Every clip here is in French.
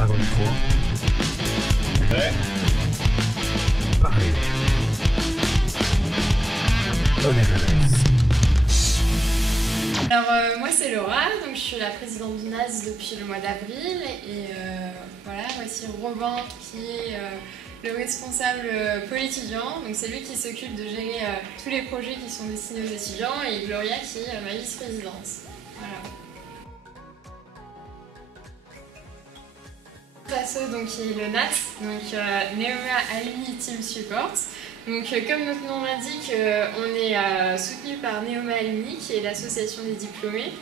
Avant le point. Ouais. Pareil. On est Alors moi c'est Laura, donc je suis la présidente du NAS depuis le mois d'avril et voilà, voici Robin qui est le responsable pôle étudiant, donc c'est lui qui s'occupe de gérer tous les projets qui sont destinés aux étudiants et Gloria qui est ma vice-présidente. Voilà. L'asso donc qui est le NAT, donc Neoma Alumni Team Support. Donc comme notre nom l'indique, on est soutenu par Neoma Alumni qui est l'association des diplômés.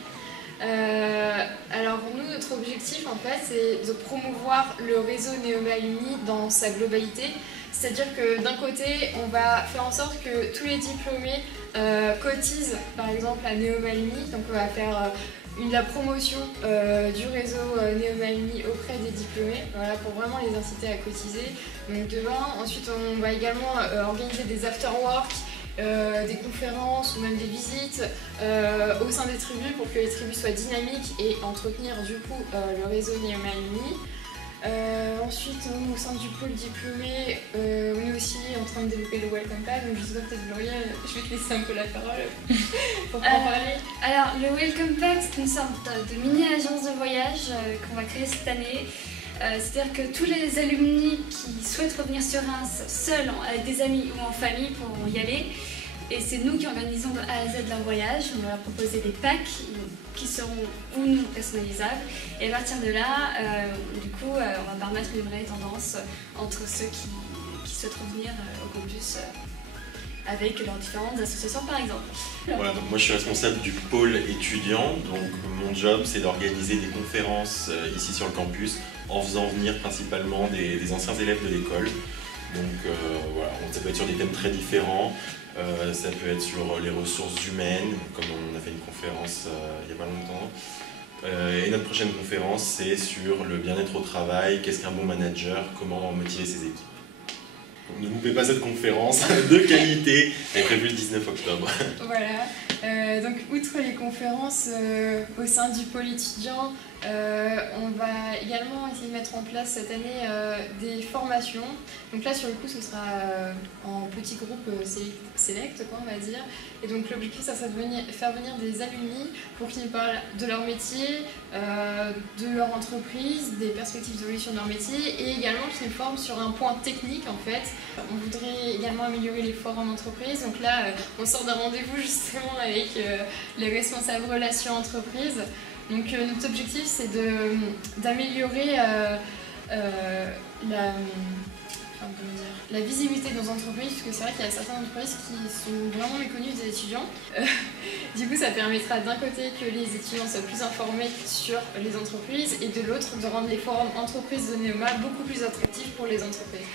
Alors nous, notre objectif en fait c'est de promouvoir le réseau Neoma Alumni dans sa globalité. C'est-à-dire que d'un côté, on va faire en sorte que tous les diplômés cotisent par exemple à Neoma Alumni, donc on va faire la promotion du réseau Neoma Alumni auprès des diplômés, voilà, pour vraiment les inciter à cotiser. Donc demain, ensuite on va également organiser des after-work, des conférences ou même des visites au sein des tribus pour que les tribus soient dynamiques et entretenir du coup le réseau Neoma Alumni. Ensuite, au sein du pôle diplômé, on est aussi en train de développer le Welcome Pack, donc je sais pas, peut-être Gloria, je vais te laisser un peu la parole pour en parler. Alors, le Welcome Pack, c'est une sorte de mini-agence de voyage qu'on va créer cette année. C'est-à-dire que tous les alumni qui souhaitent revenir sur Reims seuls, avec des amis ou en famille, pourront y aller. Et c'est nous qui organisons de A à Z leur voyage. On va leur proposer des packs qui seront ou non personnalisables. Et à partir de là, du coup, on va permettre une vraie tendance entre ceux qui souhaitent revenir au campus avec leurs différentes associations par exemple. Voilà, donc moi je suis responsable du pôle étudiant, donc mon job c'est d'organiser des conférences ici sur le campus en faisant venir principalement des anciens élèves de l'école. Donc voilà, ça peut être sur des thèmes très différents. Ça peut être sur les ressources humaines, comme on a fait une conférence il n'y a pas longtemps. Et notre prochaine conférence, c'est sur le bien-être au travail, qu'est-ce qu'un bon manager, comment motiver ses équipes. Donc, ne loupez pas cette conférence de qualité, elle est prévue le 19 octobre. Voilà, donc outre les conférences au sein du pôle étudiant, on va également essayer de mettre en place cette année des formations. Donc là sur le coup ce sera en petits groupes select quoi, on va dire. Et donc l'objectif ça serait de faire venir des alumni pour qu'ils nous parlent de leur métier, de leur entreprise, des perspectives d'évolution de leur métier et également qu'ils nous forment sur un point technique en fait. On voudrait également améliorer les forums en entreprise. Donc là on sort d'un rendez-vous justement avec les responsables relations entreprises. Donc notre objectif c'est d'améliorer la visibilité de nos entreprises, parce que c'est vrai qu'il y a certaines entreprises qui sont vraiment méconnues des étudiants. Du coup ça permettra d'un côté que les étudiants soient plus informés sur les entreprises et de l'autre de rendre les forums entreprises de Neoma beaucoup plus attractifs pour les entreprises.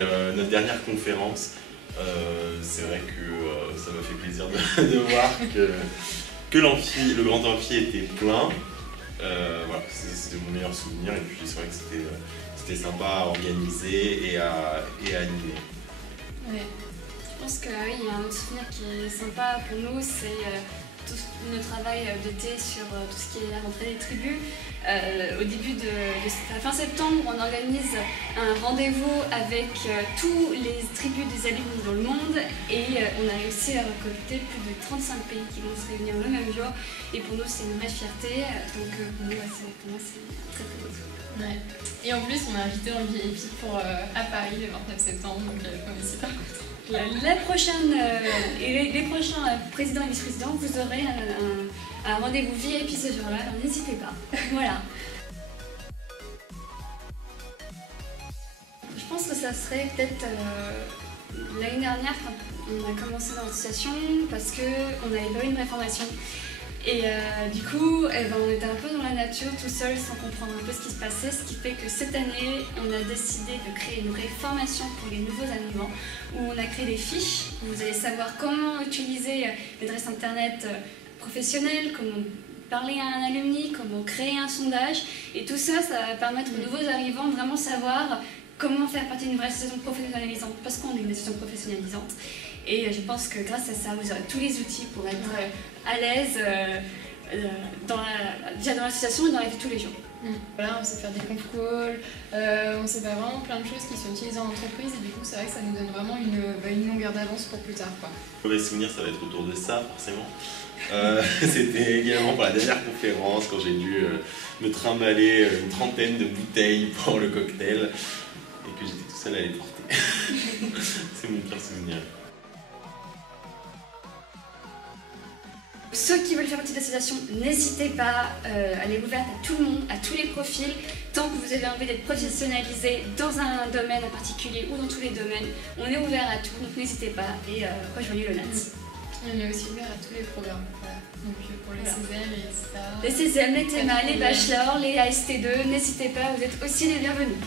Notre dernière conférence, c'est vrai que ça m'a fait plaisir de voir que le grand amphi était plein. Voilà, c'était mon meilleur souvenir et puis c'est vrai que c'était sympa à organiser et à animer. Ouais. Je pense que oui, il y a un autre souvenir qui est sympa pour nous, c'est tout notre travail d'été sur tout ce qui est la rentrée des tribus. Au début de fin septembre, on organise un rendez-vous avec tous les tribus des alumni dans le monde et on a réussi à récolter plus de 35 pays qui vont se réunir le même jour et pour nous c'est une vraie fierté, donc pour moi c'est très très beau. Ouais. Et en plus on a invité un VIP à Paris le 29 septembre, donc on est super contents. La prochaine, les prochains présidents et vice-présidents, vous aurez un rendez-vous VIP ce jour-là, alors n'hésitez pas. Voilà. Je pense que ça serait peut-être l'année dernière quand on a commencé dans l'association parce qu'on n'avait pas eu une vraie formation. Et du coup, on était un peu dans la nature, tout seul, sans comprendre un peu ce qui se passait, ce qui fait que cette année, on a décidé de créer une vraie formation pour les nouveaux arrivants, où on a créé des fiches, où vous allez savoir comment utiliser l'adresse internet professionnelle, comment parler à un alumni, comment créer un sondage, et tout ça, ça va permettre aux nouveaux arrivants de vraiment savoir comment faire partie d'une vraie association professionnalisante, parce qu'on est une association professionnalisante. Et je pense que grâce à ça, vous aurez tous les outils pour être à l'aise déjà dans l'association et dans la vie de tous les jours. Voilà, on sait faire des conf calls, on sait faire vraiment plein de choses qui sont utilisées en entreprise et du coup c'est vrai que ça nous donne vraiment une longueur d'avance pour plus tard, quoi. Mauvais souvenir, ça va être autour de ça, forcément. C'était également pour la dernière conférence, quand j'ai dû me trimballer une trentaine de bouteilles pour le cocktail et que j'étais tout seul à les porter. C'est mon pire souvenir. Ceux qui veulent faire partie de l'association, n'hésitez pas, elle est ouverte à tout le monde, à tous les profils. Tant que vous avez envie d'être professionnalisé dans un domaine en particulier ou dans tous les domaines, on est ouvert à tout, donc n'hésitez pas et rejoignez le NAT. On est aussi ouvert à tous les programmes, voilà. Donc pour les CESEM et etc. Les CESEM, les TEMA, les bachelors, les AST2, n'hésitez pas, vous êtes aussi les bienvenus.